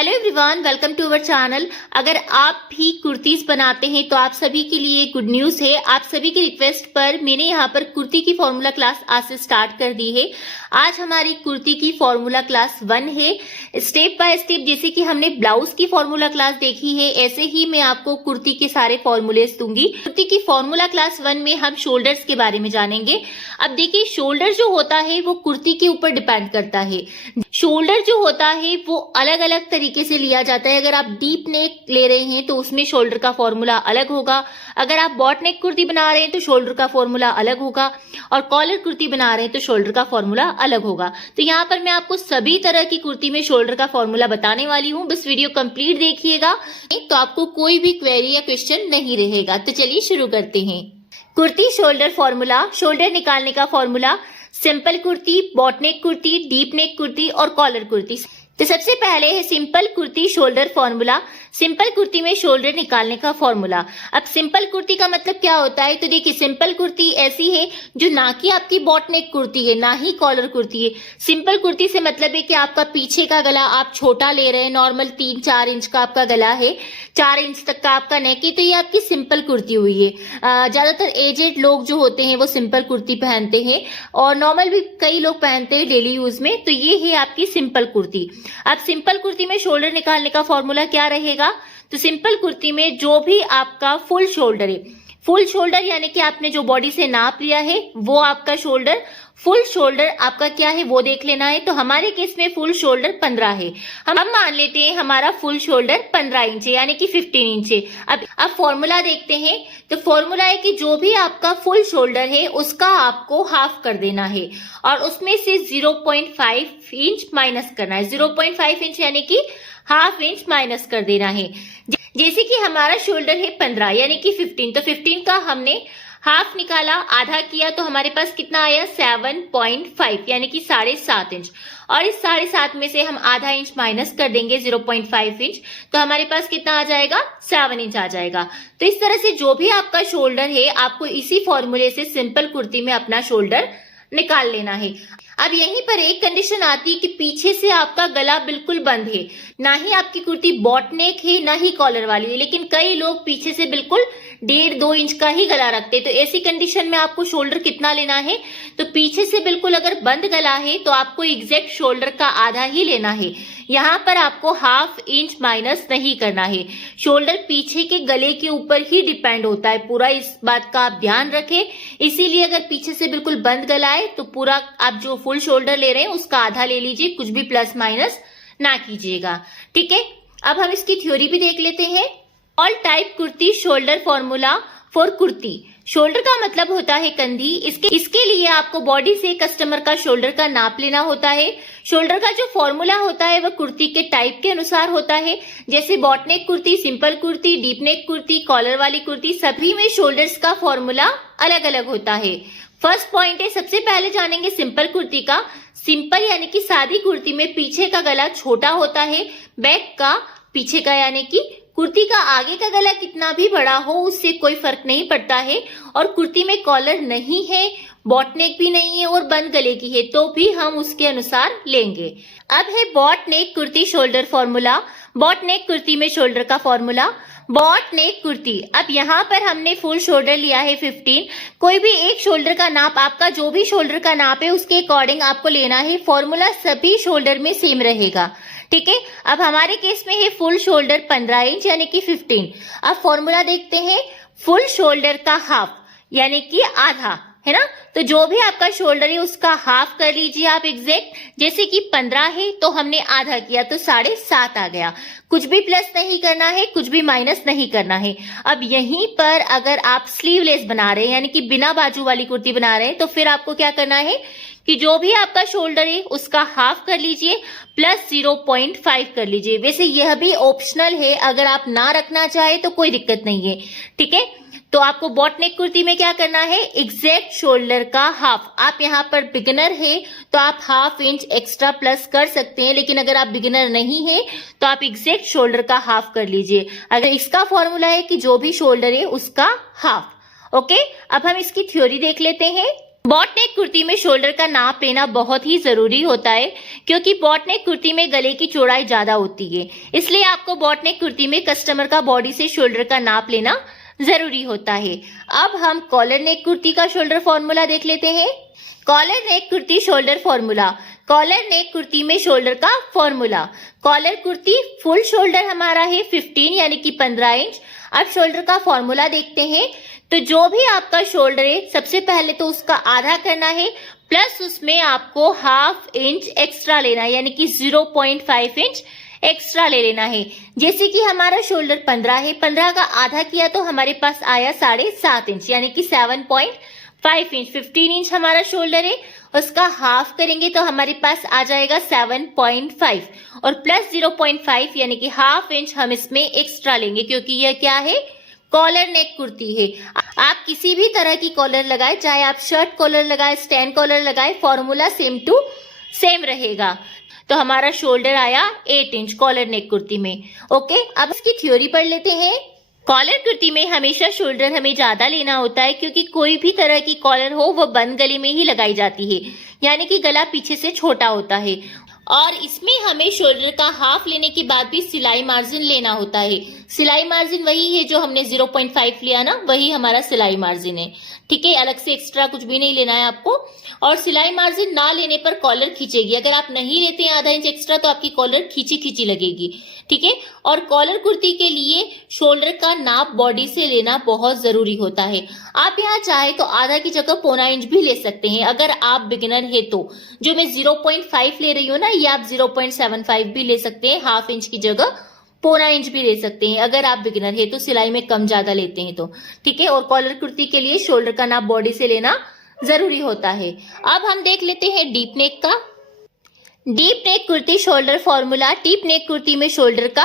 Hello everyone, welcome to our channel. अगर आप भी कुर्तीज बनाते हैं तो आप सभी के लिए गुड न्यूज है। आप सभी की रिक्वेस्ट पर मैंने यहाँ पर कुर्ती की फॉर्मूला क्लास आज से स्टार्ट कर दी है। आज हमारी कुर्ती की फॉर्मूला क्लास 1 है। स्टेप बाय स्टेप जैसे कि हमने ब्लाउज की फॉर्मूला क्लास देखी है, ऐसे ही मैं आपको कुर्ती के सारे फॉर्मूलेस दूंगी। कुर्ती की फॉर्मूला क्लास 1 में हम शोल्डर्स के बारे में जानेंगे। अब देखिए, शोल्डर जो होता है वो कुर्ती के ऊपर डिपेंड करता है। शोल्डर जो होता है वो अलग अलग तरीके से लिया जाता है। अगर आप डीप नेक ले रहे हैं तो उसमें शोल्डर का फॉर्मूला अलग होगा। अगर आप बॉट नेक कुर्ती बना रहे हैं तो शोल्डर का फॉर्मूला अलग होगा, और कॉलर कुर्ती बना रहे हैं तो शोल्डर का फॉर्मूला अलग होगा। तो यहाँ पर मैं आपको सभी तरह की कुर्ती में शोल्डर का फॉर्मूला बताने वाली हूँ। बस वीडियो कंप्लीट देखिएगा तो आपको कोई भी क्वेरी या क्वेश्चन नहीं रहेगा। तो चलिए शुरू करते हैं। Kurti shoulder formula. शोल्डर निकालने का formula: simple kurti, bot neck kurti, deep neck kurti और कॉलर कुर्ती। तो सबसे पहले है simple kurti shoulder formula. Simple kurti में शोल्डर निकालने का फॉर्मूला। अब सिंपल कुर्ती का मतलब क्या होता है? तो देखिए, सिंपल कुर्ती ऐसी है जो ना कि आपकी बॉट नेक कुर्ती है, ना ही कॉलर कुर्ती है। सिंपल कुर्ती से मतलब है कि आपका पीछे का गला आप छोटा ले रहे हैं, नॉर्मल 3-4 इंच का आपका गला है, 4 इंच तक का आपका नेक है, तो ये आपकी सिंपल कुर्ती हुई है। ज्यादातर एजेड लोग जो होते हैं वो सिंपल कुर्ती पहनते हैं, और नॉर्मल भी कई लोग पहनते हैं डेली यूज में। तो ये है आपकी सिंपल कुर्ती। अब सिंपल कुर्ती में शोल्डर निकालने का फॉर्मूला क्या रहेगा? तो सिंपल कुर्ती में जो भी आपका फुल शोल्डर है, फुल शोल्डर यानी कि आपने जो बॉडी से नाप लिया है वो आपका शोल्डर, फुल शोल्डर आपका क्या है वो देख लेना है। तो हमारे केस में फुल शोल्डर 15 है। हम मान लेते हैं हमारा फुल शोल्डर 15 इंच है, यानी कि 15 इंच है। अब फॉर्मूला देखते हैं। तो फॉर्मूला है कि जो भी आपका फुल शोल्डर है उसका आपको हाफ कर देना है, और उसमें से 0.5 इंच माइनस करना है। 0.5 इंच यानी कि हाफ इंच माइनस कर देना है। जैसे कि हमारा शोल्डर है 15 यानी कि 15, तो 15 का हमने हाफ निकाला, आधा किया, तो हमारे पास कितना आया? 7.5 यानी कि 7.5 इंच। और इस 7.5 में से हम आधा इंच माइनस कर देंगे 0.5 इंच, तो हमारे पास कितना आ जाएगा? 7 इंच आ जाएगा। तो इस तरह से जो भी आपका शोल्डर है आपको इसी फॉर्मूले से सिंपल कुर्ती में अपना शोल्डर निकाल लेना है। अब यहीं पर एक कंडीशन आती है कि पीछे से आपका गला बिल्कुल बंद है, ना ही आपकी कुर्ती बॉट नेक है ना ही कॉलर वाली है, लेकिन कई लोग पीछे से बिल्कुल 1.5-2 इंच का ही गला रखते हैं। तो ऐसी कंडीशन में आपको शोल्डर कितना लेना है? तो पीछे से बिल्कुल अगर बंद गला है तो आपको एग्जैक्ट शोल्डर का आधा ही लेना है। यहाँ पर आपको हाफ इंच माइनस नहीं करना है। शोल्डर पीछे के गले के ऊपर ही डिपेंड होता है पूरा, इस बात का आप ध्यान रखें। इसीलिए अगर पीछे से बिल्कुल बंद गला है तो पूरा आप जो फुल शोल्डर ले रहे हैं उसका आधा ले लीजिए, कुछ भी प्लस माइनस ना कीजिएगा। ठीक है, अब हम इसकी थ्योरी भी देख लेते हैं। All type kurti shoulder formula for kurti. Shoulder का मतलब होता है कंधी। इसके लिए आपको बॉडी से कस्टमर का शोल्डर का नाप लेना होता है। शोल्डर का जो फॉर्मूला होता है वह कुर्ती के टाइप के अनुसार होता है। जैसे boat neck kurti, simple kurti, deep neck kurti, collar वाली कुर्ती, सभी में शोल्डर्स का फॉर्मूला अलग अलग होता है। फर्स्ट पॉइंट है, सबसे पहले जानेंगे सिंपल कुर्ती का। सिंपल यानी कि सादी कुर्ती में पीछे का गला छोटा होता है, बैक का, पीछे का यानी कि कुर्ती का आगे का गला कितना भी बड़ा हो उससे कोई फर्क नहीं पड़ता है। और कुर्ती में कॉलर नहीं है, बॉट नेक भी नहीं है और बंद गले की है तो भी हम उसके अनुसार लेंगे। अब है bot neck kurti shoulder formula. Bot neck kurti में शोल्डर का फॉर्मूला: बॉट नेक कुर्ती। अब यहाँ पर हमने फुल शोल्डर लिया है 15। कोई भी एक शोल्डर का नाप, आपका जो भी शोल्डर का नाप है उसके अकॉर्डिंग आपको लेना है। फॉर्मूला सभी शोल्डर में सेम रहेगा। ठीक है, अब हमारे केस में है फुल शोल्डर 15 इंच यानी कि 15। अब फॉर्मूला देखते हैं। फुल शोल्डर का हाफ यानी कि आधा, है ना? तो जो भी आपका शोल्डर है उसका हाफ कर लीजिए आप एग्जैक्ट। जैसे कि 15 है तो हमने आधा किया तो 7.5 आ गया। कुछ भी प्लस नहीं करना है, कुछ भी माइनस नहीं करना है। अब यहीं पर अगर आप स्लीवलेस बना रहे हैं यानी कि बिना बाजू वाली कुर्ती बना रहे हैं तो फिर आपको क्या करना है कि जो भी आपका शोल्डर है उसका हाफ कर लीजिए, प्लस 0.5 कर लीजिए। वैसे यह भी ऑप्शनल है, अगर आप ना रखना चाहे तो कोई दिक्कत नहीं है। ठीक है, तो आपको बॉट नेक कुर्ती में क्या करना है? एग्जैक्ट शोल्डर का हाफ। आप यहाँ पर बिगिनर है तो आप हाफ इंच एक्स्ट्रा प्लस कर सकते हैं, लेकिन अगर आप बिगिनर नहीं है तो आप एग्जैक्ट शोल्डर का हाफ कर लीजिए। अगर इसका फॉर्मूला है कि जो भी शोल्डर है उसका हाफ। ओके, अब हम इसकी थ्योरी देख लेते हैं। बॉट नेक कुर्ती में शोल्डर का नाप लेना बहुत ही जरूरी होता है, क्योंकि बॉट नेक कुर्ती में गले की चौड़ाई ज्यादा होती है। इसलिए आपको बॉट नेक कुर्ती में कस्टमर का बॉडी से शोल्डर का नाप लेना जरूरी होता है। अब हम कॉलर नेक कुर्ती का शोल्डर फॉर्मूला देख लेते हैं। Collar neck kurti shoulder formula. Collar neck kurti में शोल्डर का formula. Collar kurti full shoulder हमारा है 15 यानी कि 15 इंच। अब शोल्डर का फॉर्मूला देखते हैं। तो जो भी आपका शोल्डर है, सबसे पहले तो उसका आधा करना है, प्लस उसमें आपको हाफ इंच एक्स्ट्रा लेना है, यानी कि 0.5 इंच एक्स्ट्रा ले लेना है। जैसे कि हमारा शोल्डर 15 है, 15 का आधा किया तो हमारे पास आया 7.5 इंच, यानी कि 7.5 इंच। 15 इंच हमारा शोल्डर है, उसका हाफ करेंगे तो हमारे पास आ जाएगा 7.5 और प्लस 0.5 यानी कि हाफ इंच हम इसमें एक्स्ट्रा लेंगे, क्योंकि यह क्या है, कॉलर नेक कुर्ती है। आप किसी भी तरह की कॉलर लगाए, चाहे आप शर्ट कॉलर लगाए, स्टैंड कॉलर लगाए, फॉर्मूला सेम टू सेम रहेगा। तो हमारा शोल्डर आया 8 इंच कॉलर नेक कुर्ती में। ओके, अब इसकी थ्योरी पढ़ लेते हैं। कॉलर कुर्ती में हमेशा शोल्डर हमें ज्यादा लेना होता है, क्योंकि कोई भी तरह की कॉलर हो वो बंद गले में ही लगाई जाती है, यानी कि गला पीछे से छोटा होता है। और इसमें हमें शोल्डर का हाफ लेने के बाद भी सिलाई मार्जिन लेना होता है। सिलाई मार्जिन वही है जो हमने 0.5 लिया ना, वही हमारा सिलाई मार्जिन है। ठीक है, अलग से एक्स्ट्रा कुछ भी नहीं लेना है आपको। और सिलाई मार्जिन ना लेने पर कॉलर खींचेगी। अगर आप नहीं लेते हैं आधा इंच एक्स्ट्रा तो आपकी कॉलर खींची खींची लगेगी। ठीक है, और कॉलर कुर्ती के लिए शोल्डर का नाप बॉडी से लेना बहुत जरूरी होता है। आप यहाँ चाहे तो आधा की जगह 1.25 इंच भी ले सकते हैं, अगर आप बिगिनर है तो। जो मैं 0.5 ले रही हूँ ना, ये आप 0.75 भी ले सकते हैं, हाफ इंच की जगह 1.25 इंच भी ले सकते हैं, अगर आप बिगिनर है तो, सिलाई में कम ज्यादा लेते हैं तो। ठीक है, और कॉलर कुर्ती के लिए शोल्डर का नाप बॉडी से लेना जरूरी होता है। अब हम देख लेते हैं डीप नेक का। Deep neck kurti shoulder formula. Deep neck kurti में शोल्डर का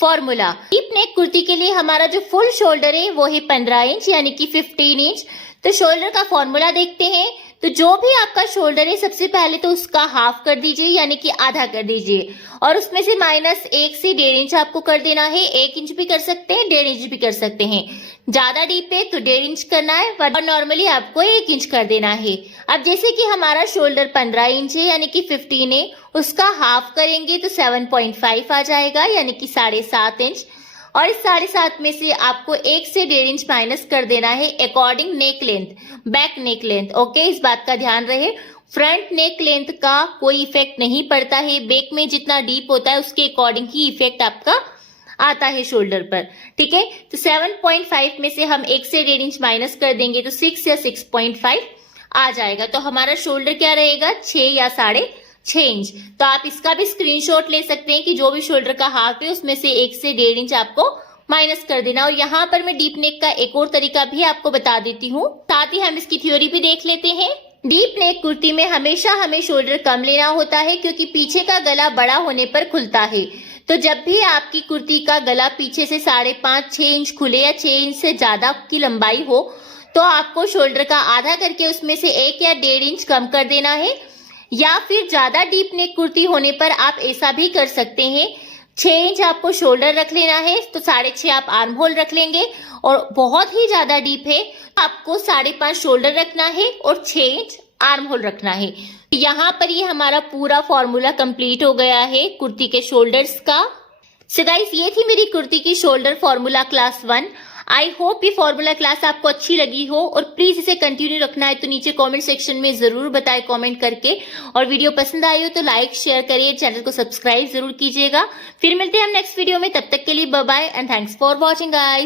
फॉर्मूला। डीप नेक कुर्ती के लिए हमारा जो फुल शोल्डर है वो है 15 इंच यानी कि 15 इंच। तो शोल्डर का फॉर्मूला देखते हैं। तो जो भी आपका शोल्डर है, सबसे पहले तो उसका हाफ कर दीजिए, यानी कि आधा कर दीजिए, और उसमें से -1 से 1.5 इंच आपको कर देना है। 1 इंच भी कर सकते हैं, 1.5 इंच भी कर सकते हैं। ज्यादा डीप है तो 1.5 इंच करना है, और नॉर्मली आपको 1 इंच कर देना है। अब जैसे कि हमारा शोल्डर 15 इंच है यानी कि 15 है, उसका हाफ करेंगे तो 7.5 आ जाएगा, यानी कि 7.5 इंच। और इस 7.5 में से आपको 1 से 1.5 इंच माइनस कर देना है according neck length, back neck length. Okay, इस बात का ध्यान रहे। फ्रंट नेक लेंथ का कोई इफेक्ट नहीं पड़ता है, बैक में जितना डीप होता है उसके अकॉर्डिंग ही इफेक्ट आपका आता है शोल्डर पर। ठीक है, तो 7.5 में से हम 1 से 1.5 इंच माइनस कर देंगे तो 6 या 6.5 आ जाएगा। तो हमारा शोल्डर क्या रहेगा, 6 या 6.5 इंच। तो आप इसका भी स्क्रीनशॉट ले सकते हैं कि जो भी शोल्डर का हाफ है उसमें से 1 से 1.5 इंच आपको माइनस कर देना। और यहाँ पर मैं डीप नेक का एक और तरीका भी आपको बता देती हूँ, साथ ही हम इसकी थ्योरी भी देख लेते हैं। डीप नेक कुर्ती में हमेशा हमें शोल्डर कम लेना होता है, क्योंकि पीछे का गला बड़ा होने पर खुलता है। तो जब भी आपकी कुर्ती का गला पीछे से 5.5-6 इंच खुले या 6 इंच से ज्यादा की लंबाई हो, तो आपको शोल्डर का आधा करके उसमें से 1 या 1.5 इंच कम कर देना है। या फिर ज्यादा डीप नेक कुर्ती होने पर आप ऐसा भी कर सकते हैं, 6 इंच आपको शोल्डर रख लेना है तो 6.5 आप आर्म होल रख लेंगे। और बहुत ही ज्यादा डीप है आपको 5.5 शोल्डर रखना है और 6 इंच आर्म होल रखना है। यहाँ पर ये हमारा पूरा फॉर्मूला कंप्लीट हो गया है कुर्ती के शोल्डर्स का। सो गाइस, ये थी मेरी कुर्ती की shoulder formula class 1। I hope ये फॉर्मूला क्लास आपको अच्छी लगी हो, और प्लीज इसे कंटिन्यू रखना है तो नीचे कमेंट सेक्शन में जरूर बताएं कमेंट करके। और वीडियो पसंद आई हो तो लाइक शेयर करिए, चैनल को सब्सक्राइब जरूर कीजिएगा। फिर मिलते हैं हम नेक्स्ट वीडियो में, तब तक के लिए bye bye and thanks for watching guys.